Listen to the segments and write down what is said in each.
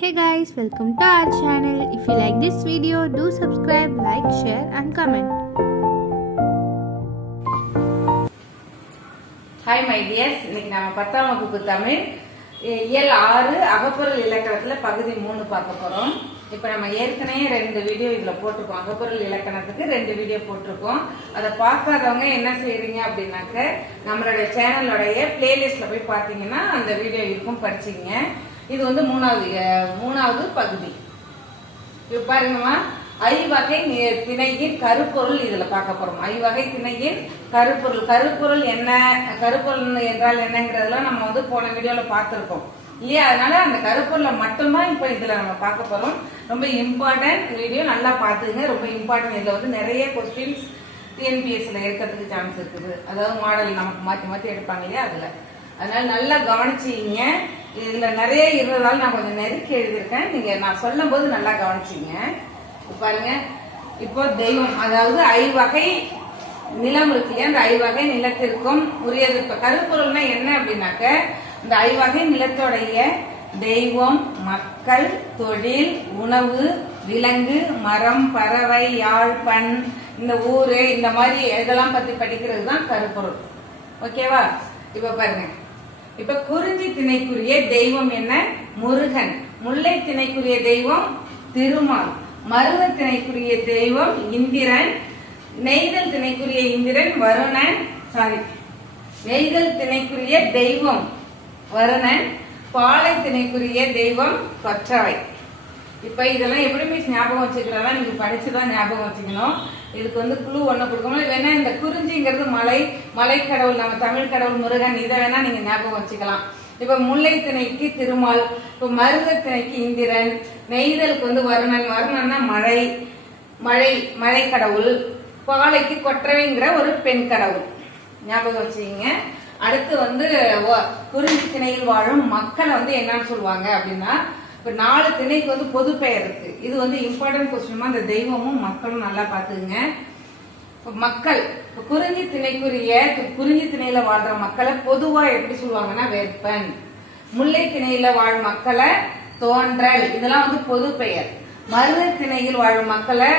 Hey guys, welcome to our channel. If you like this video, do subscribe, like, share and comment. Hi my dears இன்னைக்கு நம்ம பத்தாம் வகுப்பு தமிழ். இயல் ஆறு அகப்பொருள் இலக்கணத்துல பகுதி மூணு பார்க்க போறோம். இப்போ நம்ம ஏற்கனவே ரெண்டு வீடியோ இதுல போட்டிருக்கோம். அகப்பொருள் இலக்கணத்துக்கு ரெண்டு வீடியோ போட்டிருக்கோம். அதை பார்க்காதவங்க என்ன செய்கிறீங்க அப்படின்னாக்க நம்மளுடைய சேனலோடைய பிளேலிஸ்ட்ல போய் பார்த்தீங்கன்னா அந்த வீடியோ இருக்கும் படிச்சிங்க இது வந்து மூணாவது மூணாவது பகுதி. இப்ப பாருங்கம்மா. ஐவகை திணையின் கருப்பொருள் இதுல பார்க்க போறோம். ஐவகை திணையின் கருப்பொருள். கருப்பொருள் என்ன கருப்பொருள் என்றால் என்னங்கிறதெல்லாம் நம்ம வந்து போன வீடியோல பார்த்திருக்கோம். இல்லையா அதனால அந்த கருப்பொருளை மட்டும்தான் இப்ப இதுல நம்ம பார்க்க போறோம். ரொம்ப இம்பார்ட்டன்ட் வீடியோ. நல்லா பார்த்துங்க. ரொம்ப இம்பார்ட்டன்ட் இதுல வந்து நிறைய கொஸ்டின்ஸ் டிஎன்பிஎஸ்ல எடுக்கிறதுக்கு சான்ஸ் இருக்குது. அதாவது மாடல் நமக்கு மாத்தி மாத்தி எடுப்பாங்க இல்லையா அதுல. அதனால நல்லா கவனிச்சிங்க. இதில் நிறைய இருந்ததால் நான் கொஞ்சம் நெருக்கி எழுதியிருக்கேன். நீங்கள் நான் சொல்லும் போது நல்லா கவனிச்சிங்க. பாருங்க இப்போ தெய்வம் அதாவது ஐவகை நிலம் இருக்கு அந்த ஐவகை நிலத்திற்கும் உரியது? இப்போ கருப்பொருள்னா என்ன அப்படின்னாக்க இந்த ஐவகை நிலத்தோடைய தெய்வம் மக்கள் தொழில் உணவு விலங்கு மரம் பறவை யாழ் இந்த ஊரு இந்த மாதிரி இதெல்லாம் பத்தி படிக்கிறது தான் கருப்பொருள். ஓகேவா? இப்ப பாருங்க. இப்ப குறிஞ்சி திணைக்குரிய தெய்வம் என்ன? முருகன். முல்லை திணைக்குரிய தெய்வம் திருமால். மருத திணைக்குரிய தெய்வம் இந்திரன். நெய்தல் திணைக்குரிய இந்திரன் வருணன். சாரி நெய்தல் திணைக்குரிய தெய்வம் வருணன். பாலை திணைக்குரிய தெய்வம் கொற்றவை இப்ப இதெல்லாம் எப்படி மிஸ் ஞாபகம் வச்சுக்கிறதா நீங்க படிச்சுதான் ஞாபகம் வச்சுக்கணும். இதுக்கு வந்து குழு ஒண்ணு கொடுக்கணும். வேணா இந்த குறிஞ்சிங்கிறது மலை மலை கடவுள் நம்ம தமிழ் கடவுள் முருகன் இதை வேணா நீங்க ஞாபகம் வச்சுக்கலாம். இப்ப முல்லை திணைக்கு திருமால் இப்ப மருத திணைக்கு இந்திரன் நெய்தலுக்கு வந்து வருணன். வருணன்னா மழை மழை மழை கடவுள் பாலைக்கு கொற்றவைங்கிற ஒரு பெண் கடவுள். ஞாபகம் வச்சுக்கிங்க. அடுத்து வந்து குறிஞ்சி திணையில் வாழும் மக்களை வந்து என்னன்னு சொல்லுவாங்க அப்படின்னா இப்போ நாலு திணைக்கு வந்து பொது பெயர் இருக்கு. இது வந்து இம்பார்ட்டன்ட் கொஸ்டின் அந்த தெய்வமும் மக்களும் நல்லா பார்த்துக்குங்க. இப்போ மக்கள் இப்போ குறிஞ்சி திணைக்குரிய குறிஞ்சி திணையில வாழ்ற மக்களை பொதுவா எப்படி சொல்லுவாங்கன்னா வெப்பன் முல்லை திணையில வாழும் மக்களை தோன்றல். இதெல்லாம் வந்து பொது பெயர். மருத திணையில் வாழும் மக்களை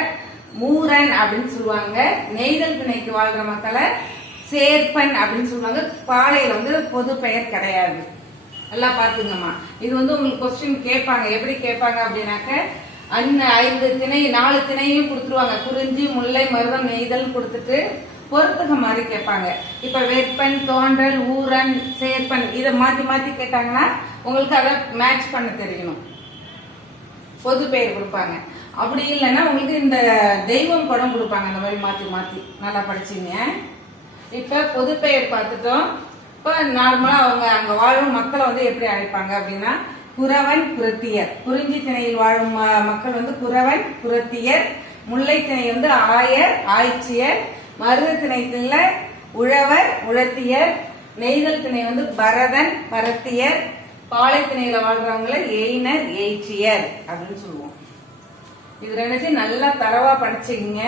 மூரன் அப்படின்னு சொல்லுவாங்க. நெய்தல் திணைக்கு வாழ்ற மக்களை சேர்ப்பன் அப்படின்னு சொல்லுவாங்க. பாலையில வந்து பொது பெயர் கிடையாது. நல்லா பாத்துங்கம்மா இது வந்து உங்களுக்கு கொஸ்டின் கேட்பாங்க. எப்படி கேட்பாங்க அப்படின்னாக்க அன்ன ஐந்து திணை நாலு திணையும் கொடுத்துருவாங்க. குறிஞ்சி முல்லை மருதம் நெய்தல் கொடுத்துட்டு பொறுத்துக மாதிரி கேட்பாங்க. இப்ப வெப்பன் தோன்றல் ஊரன் சேர்ப்பன் இதை மாத்தி மாத்தி கேட்டாங்கன்னா உங்களுக்கு அதை மேட்ச் பண்ண தெரியணும். பொது பெயர் கொடுப்பாங்க. அப்படி இல்லைன்னா உங்களுக்கு இந்த தெய்வம் படம் கொடுப்பாங்க. இந்த மாதிரி மாத்தி மாத்தி. நல்லா படிச்சீங்க. இப்ப பொது பெயர் பார்த்துட்டோம். இப்போ நார்மலாக அவங்க அங்கே வாழும் மக்களை வந்து எப்படி அழைப்பாங்க அப்படின்னா குறவன் குரத்தியர் குறிஞ்சி திணையில் வாழும் மக்கள் வந்து குறவன் குரத்தியர் முல்லை திணை வந்து ஆயர் ஆய்ச்சியர். மருத திணைத்துல உழவர் உழத்தியர். நெய்தல் திணை வந்து பரதன் பரத்தியர். பாலை திணையில வாழ்றவங்கள எய்னர் எய்ச்சியர் அப்படின்னு சொல்லுவோம். இது ரெண்டுத்தையும் நல்லா தரவா படிச்சுக்கிங்க.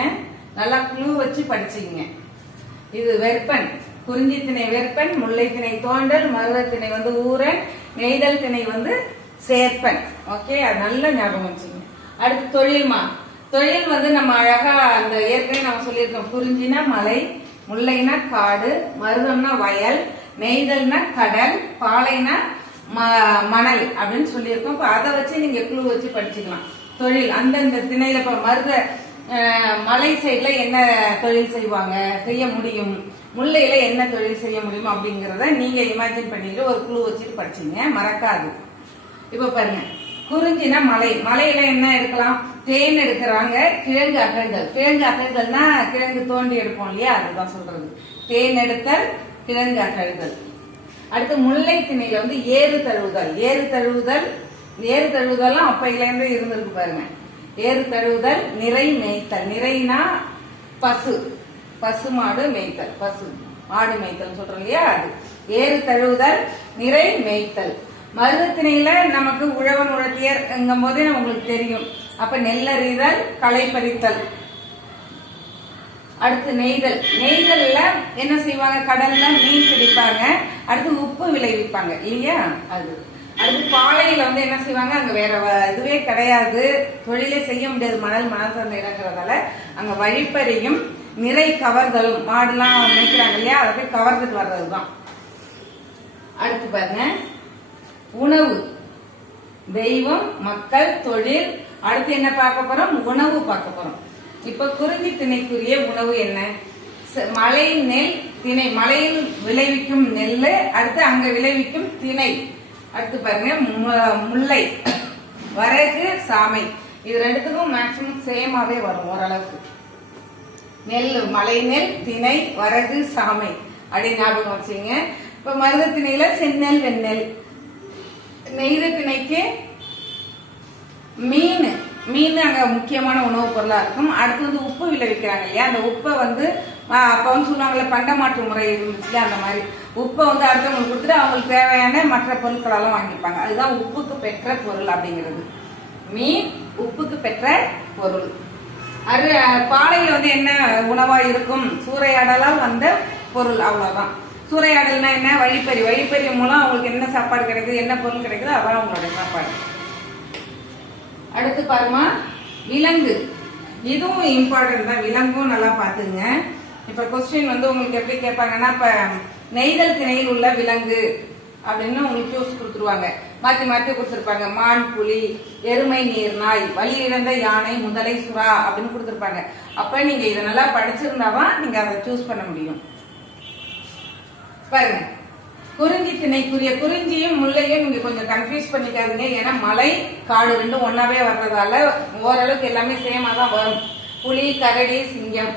நல்லா குழு வச்சு படிச்சுக்கிங்க. இது வெப்பன் குறிஞ்சி திணை வெப்பன் முல்லை திணை தோண்டல் மருத திணை வந்து ஊரன் நெய்தல் திணை வந்து சேர்ப்பன். ஓகே அது நல்ல ஞாபகம் வச்சுங்க. அடுத்து தொழில்மா தொழில் வந்து நம்ம அழகா அந்த ஏற்கனவே நம்ம சொல்லியிருக்கோம். குறிஞ்சினா மலை முல்லைனா காடு மருதம்னா வயல் நெய்தல்னா கடல் பாலைனா ம- மணல் அப்படின்னு சொல்லியிருக்கோம். இப்போ அதை வச்சு நீங்க குழு வச்சு படிச்சுக்கலாம். தொழில் அந்தந்த திணையில இப்ப மருத மலை சைடில் என்ன தொழில் செய்வாங்க செய்ய முடியும் முல்லையில் என்ன தொழில் செய்ய முடியும் அப்படிங்கிறத நீங்கள் இமேஜின் பண்ணிட்டு ஒரு குழு வச்சுட்டு படிச்சிங்க. மறக்காது. இப்போ பாருங்க. குறிஞ்சினா மலை. மலையில என்ன எடுக்கலாம்? தேன் எடுக்கிறாங்க கிழங்கு அகழ்தல். கிழங்கு அகழ்தல்னா கிழங்கு தோண்டி எடுப்போம் இல்லையா? அதுதான் சொல்றது. தேன் எடுத்தல் கிழங்கு அகழ்தல். அடுத்து முல்லை திணையில வந்து ஏறு தழுவுதல். ஏறு தழுவுதல் ஏறு தழுவுதல்லாம் அப்பையிலேருந்து இருந்திருக்கு பாருங்க. ஏறு தழுவுதல் நிறை மேய்த்தல். நிறைனா பசு. பசு மாடு மேய்த்தல். பசு. மாடு மேய்த்தல் சொல்றோம் இல்லையா? அது. ஏறு தழுவுதல் நிறை மேய்த்தல். மருதத்திணையில நமக்கு உழவன் உழத்தியர்ங்கும் போதே உங்களுக்கு தெரியும். அப்ப நெல்லறிதல் களை பறித்தல் அடுத்து நெய்தல். நெய்தல்ல என்ன செய்வாங்க? கடல்ல மீன் பிடிப்பாங்க. அடுத்து உப்பு விளைவிப்பாங்க. இல்லையா? அது. அடுத்து பாளையில வந்து என்ன செய்வாங்க? அங்க வேற இதுவே கிடையாது. தொழிலே செய்ய முடியாது. மணல் மணல் சார்ந்த இடங்கிறதால அங்க வழிப்பறியும் நிறை கவர்தலும் மாடுலாம் மேய்க்கிறாங்க இல்லையா? அதை போய் கவர்ந்துட்டு வர்றதுதான். அடுத்து பாருங்க. உணவு. தெய்வம் மக்கள் தொழில். அடுத்து என்ன பார்க்க போறோம்? உணவு பார்க்க போறோம். இப்ப குறிஞ்சி திணைக்குரிய உணவு என்ன? ச- மலை நெல் திணை மலையில் விளைவிக்கும் நெல் அடுத்து அங்க விளைவிக்கும் திணை. அடுத்து பாருங்க மு- முல்லை. வரகு சாமை. இது ரெண்டுத்துக்கும் மேக்சிமம் சேமாவே வரும் ஓரளவுக்கு. நெல் மலை நெல் திணை வரகு சாமை. அப்படி ஞாபகம் வச்சுங்க. இப்ப மருத திணையில செந்நெல் வெண்ணெல் நெய்த திணைக்கு மீன். மீன் அங்க முக்கியமான உணவுப் பொருளா இருக்கும். அடுத்து வந்து உப்பு விளைவிக்கிறாங்க இல்லையா? அந்த உப்பை வந்து அப்போ வந்து சொல்லுவாங்கல்ல பண்டமாற்று முறை இருந்துச்சுல அந்த மாதிரி. உப்பை வந்து அடுத்தவங்களுக்கு கொடுத்துட்டு அவங்களுக்கு தேவையான மற்ற பொருட்களெல்லாம் வாங்கிப்பாங்க. அதுதான் உப்புக்கு பெற்ற பொருள் அப்படிங்கிறது. மீன் உப்புக்கு பெற்ற பொருள். அது பாலையில் வந்து என்ன உணவாக இருக்கும்? சூறையாடலால் வந்த பொருள் அவ்வளோதான் சூறையாடல்னா என்ன? வழிப்பறி. வழிப்பறி மூலம் அவங்களுக்கு என்ன சாப்பாடு கிடைக்குது என்ன பொருள் கிடைக்குதோ அதான் அவங்களோட சாப்பாடு. அடுத்து பாருமா விலங்கு. இதுவும் இம்பார்ட்டன்ட் தான். விலங்கும் நல்லா பார்த்துங்க இப்ப கொஸ்டின் வந்து உங்களுக்கு எப்படி கேட்பாங்கன்னா இப்ப நெய்தல் திணையில் உள்ள விலங்கு அப்படின்னு உங்களுக்கு சூஸ் கொடுத்துருவாங்க. மாத்தி மாத்தி கொடுத்துருப்பாங்க. மான் புலி எருமை நீர்நாய் வலி இழந்த யானை முதலை சுறா அப்படின்னு கொடுத்துருப்பாங்க. அப்ப நீங்க இதை நல்லா படிச்சிருந்தாதான் நீங்க அதை சூஸ் பண்ண முடியும். பாருங்க. குறிஞ்சி திணைக்குரிய குறிஞ்சியும் முல்லையும் நீங்க கொஞ்சம் கன்ஃபியூஸ் பண்ணிக்காதீங்க. ஏன்னா மலை காடு ரெண்டும் ஒன்னாவே வர்றதால ஓரளவுக்கு எல்லாமே சேமா தான் வரும். புலி கரடி சிங்கம்.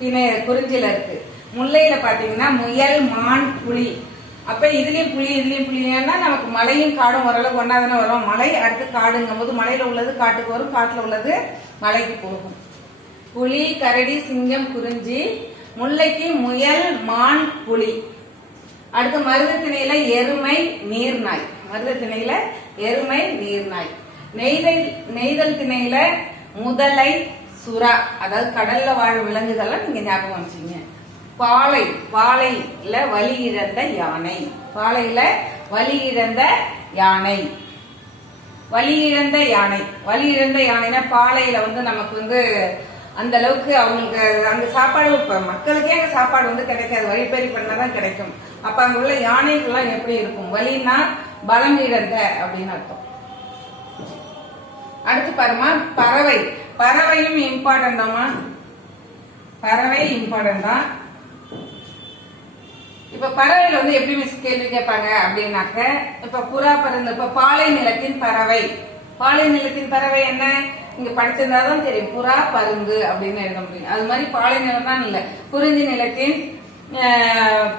திணை குறிஞ்சில இருக்கு. முல்லையில பாத்தீங்கன்னா முயல் மான் புலி. அப்ப இதுலயும் புலி இதுலயும் புலினா நமக்கு மலையும் காடும் ஓரளவுக்கு ஒன்னா தானே வரும். மலை அடுத்து காடுங்கும் போது மலையில உள்ளது காட்டுக்கு வரும் காட்டுல உள்ளது மலைக்கு போகும். புலி கரடி சிங்கம் குறிஞ்சி. முல்லைக்கு முயல் மான் புலி. அடுத்து மருத திணையில எருமை நீர்நாய். மருத திணையில எருமை நீர்நாய். நெய்தல் நெய்தல் திணையில முதலை சுறா அதாவது கடல்ல வாழும் விலங்குகள்லாம் நீங்க ஞாபகம் வச்சுங்க பாலை பாலையில வலி இழந்த யானை. பாலையில வலி இழந்த யானை. வலி இழந்த யானை. வலி இழந்த யானைனா பாலையில வந்து நமக்கு வந்து அந்த அளவுக்கு அவங்களுக்கு அந்த சாப்பாடு இப்ப மக்களுக்கே அங்க சாப்பாடு வந்து கிடைக்காது. வழிப்பறி பண்ணாதான் கிடைக்கும். அப்ப அங்க உள்ள யானைகள்லாம் எப்படி இருக்கும்? வலின்னா பலம் இழந்த அப்படின்னு அர்த்தம். அடுத்து பாருமா பறவை. பறவையும் இம்பார்ட்டன்ட் தாமா பறவை இம்பார்ட்டன்ட் தான். இப்ப பறவைகள் வந்து எப்படி மிஸ் கேள்வி கேட்பாங்க அப்படின்னாக்க இப்ப புறா பறந்த இப்ப பாலை நிலத்தின் பறவை. பாலை நிலத்தின் பறவை என்ன? இங்க படிச்சிருந்தாதான் தெரியும். புறா பருந்து அப்படின்னு எழுத முடியும். அது மாதிரி பாலை நிலம் தான் இல்ல. குறிஞ்சி நிலத்தின்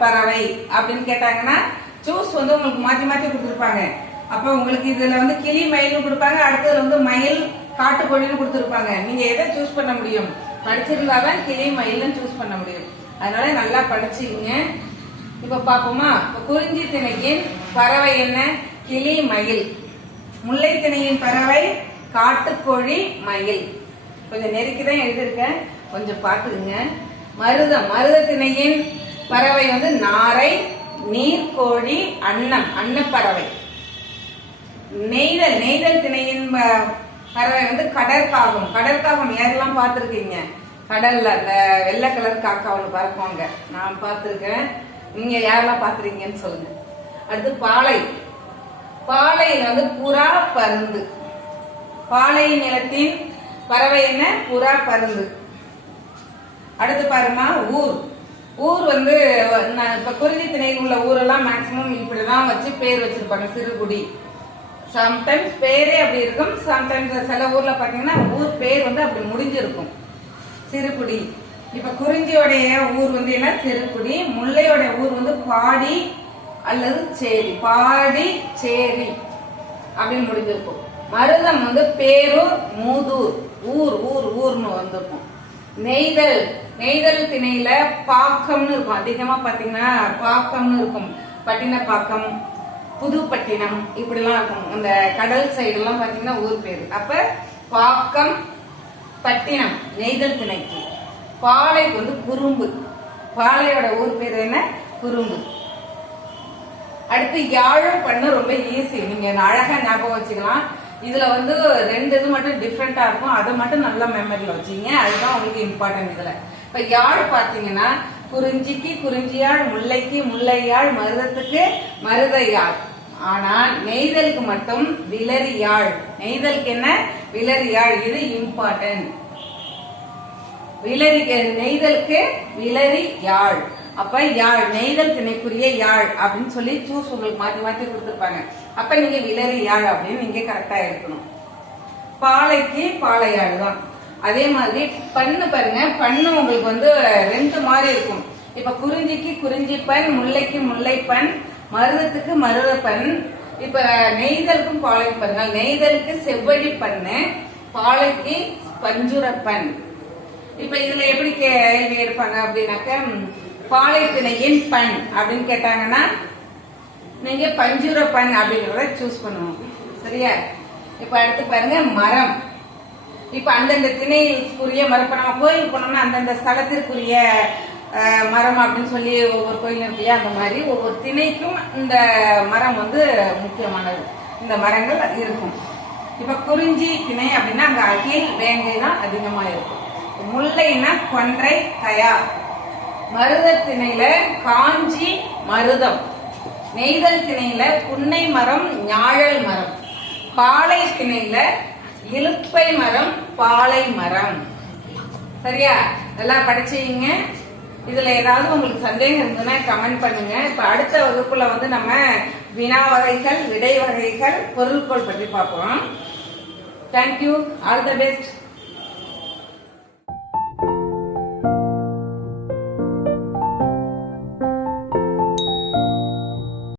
பறவை அப்படின்னு கேட்டாங்கன்னா சூஸ் வந்து உங்களுக்கு மாத்தி மாத்தி கொடுத்துருப்பாங்க. அப்ப உங்களுக்கு இதுல வந்து கிளி மயிலும் கொடுப்பாங்க அடுத்ததுல வந்து மயில் காட்டுக்கோழின்னு கொடுத்துருப்பாங்க. நீங்க எதை சூஸ் பண்ண முடியும்? படிச்சிருந்தாதான் கிளி மயிலும் சூஸ் பண்ண முடியும். அதனால நல்லா படிச்சுங்க இப்ப பாப்போமா இப்ப குறிஞ்சி திணையின் பறவை என்ன? கிளி மயில். முல்லை திணையின் பறவை காட்டுக்கோழி மயில். கொஞ்சம் நெருக்கிதான் எழுதியிருக்கேன் கொஞ்சம் பாத்துக்குங்க மருதம். மருத திணையின் பறவை வந்து நாரை நீர்க்கோழி அன்னம். அன்னப்பறவை. நெய்தல் நெய்தல் திணையின் ப- பறவை வந்து கடற்காகம். கடற்காகம் யாரெல்லாம் பார்த்துருக்கீங்க. கடல்ல அந்த வெள்ளை கலர் காக்கா ஒன்று பறக்குவாங்க நான் பார்த்துருக்கேன். நீங்க யாரெல்லாம் பார்த்துருக்கீங்கன்னு சொல்லுங்க. அடுத்து பாலை. பாலை வந்து புறா பருந்து. பாலை நிலத்தின் பறவை என்ன? புறா பருந்து. அடுத்து பாருமா ஊர். ஊர் வந்து நான் இப்ப குறிஞ்சி திணையில் உள்ள ஊரெல்லாம் மேக்சிமம் இப்படிதான் வச்சு பேர் வச்சிருப்பாங்க. சிறுகுடி. சம்டைம்ஸ் பேரே அப்படி இருக்கும். சம்டைம்ஸ் சில ஊர்ல பாத்தீங்கன்னா ஊர் பேர் வந்து அப்படி முடிஞ்சிருக்கும். சிறுகுடி. இப்ப குறிஞ்சியோடைய ஊர் வந்து என்ன? சிறுகுடி. முல்லையோடைய ஊர் வந்து பாடி அல்லது சேரி. பாடி சேரி அப்படின்னு முடிஞ்சிருக்கும். மருதம் வந்து பேரூர் மூதூர். ஊர் ஊர் ஊர்னு வந்திருக்கும். நெய்தல். நெய்தல் திணையில பாக்கம்னு இருக்கும். அதிகமா பாத்தீங்கன்னா பாக்கம்னு இருக்கும். பட்டினப்பாக்கம் புதுப்பட்டினம் இப்படிலாம் இருக்கும். இந்த கடல் சைடு எல்லாம் பாத்தீங்கன்னா ஊர் பேரு. அப்ப பாக்கம் பட்டினம் நெய்தல் திணைக்கு. பாலைக்கு வந்து குறும்பு. பாலையோட ஊர் பேர் என்ன? குறும்பு. அடுத்து யாழும் பண்ண ரொம்ப ஈஸி நீங்க அழகா ஞாபகம் வச்சுக்கலாம். இதுல வந்து ரெண்டு இது மட்டும் டிஃப்ரெண்டா இருக்கும். அதை மட்டும் நல்லா மெமரியில வச்சுங்க. அதுதான் உங்களுக்கு இம்பார்ட்டன்ட் இதுல. இப்ப யாழ் பாத்தீங்கன்னா குறிஞ்சிக்கு குறிஞ்சியாழ் முல்லைக்கு முல்லையாழ் மருதத்துக்கு மருதையாள் ஆனால் நெய்தலுக்கு மட்டும் விலரி யாழ் நெய்தலுக்கு என்ன? விலரி யாழ் இது இம்பார்ட்டன்ட் விலரி நெய்தலுக்கு விலரி யாழ் அப்ப யாழ் நெய்தல் திணைக்குரிய யாழ் அப்படின்னு சொல்லி சூஸ் உங்களுக்கு மாத்தி மாத்தி கொடுத்துருப்பாங்க. அப்ப நீங்க விலரி யாழ் அப்படின்னு நீங்க கரெக்டா இருக்கணும் பாலைக்கு பாலையாழ் தான். அதே மாதிரி பண்ணு பாருங்க. பண்ணு உங்களுக்கு வந்து ரெண்டு மாதிரி இருக்கும். இப்ப குறிஞ்சிக்கு குறிஞ்சி பண் முல்லைக்கு முல்லைப்பண் மருதத்துக்கு மருதப்பண் இப்ப நெய்தலுக்கும் பாலை பாருங்க நெய்தலுக்கு செவ்வழி பண்ணு பாலைக்கு பஞ்சுரப்பன். இப்ப இதுல எப்படி கேள்வி எடுப்பாங்க அப்படின்னாக்க பாலை திணையின் பண் அப்படின்னு கேட்டாங்கன்னா நீங்க பஞ்சுரப்பன் பண் அப்படிங்கறத சூஸ் பண்ணுவோம். சரியா? இப்ப அடுத்து பாருங்க மரம். இப்ப அந்தந்த திணைக்குரிய மரம் இப்ப நம்ம கோயிலுக்கு போனோம்னா அந்தந்த ஸ்தலத்திற்குரிய மரம் அப்படின்னு சொல்லி ஒவ்வொரு கோயிலும் இருக்கு இல்லையா அந்த மாதிரி ஒவ்வொரு திணைக்கும் இந்த மரம் வந்து முக்கியமானது. இந்த மரங்கள் இருக்கும். இப்போ குறிஞ்சி திணை அப்படின்னா அந்த அகில் வேங்கை தான் அதிகமாக இருக்கும். முல்லைன்னா கொன்றை கயா மருத திணையில காஞ்சி மருதம். நெய்தல் திணையில புன்னை மரம் ஞாழல் மரம். பாலை திணையில இலுப்பை மரம் பாலை மரம். சரியா? எல்லாம் படிச்சீங்க? இதுல ஏதாவது உங்களுக்கு சந்தேகம் இருந்ததுன்னா கமெண்ட் பண்ணுங்க. இப்ப அடுத்த வகுப்புல வந்து நம்ம வினா வகைகள் விடை வகைகள் பொருட்கள் பற்றி பார்ப்போம். Thank you all the best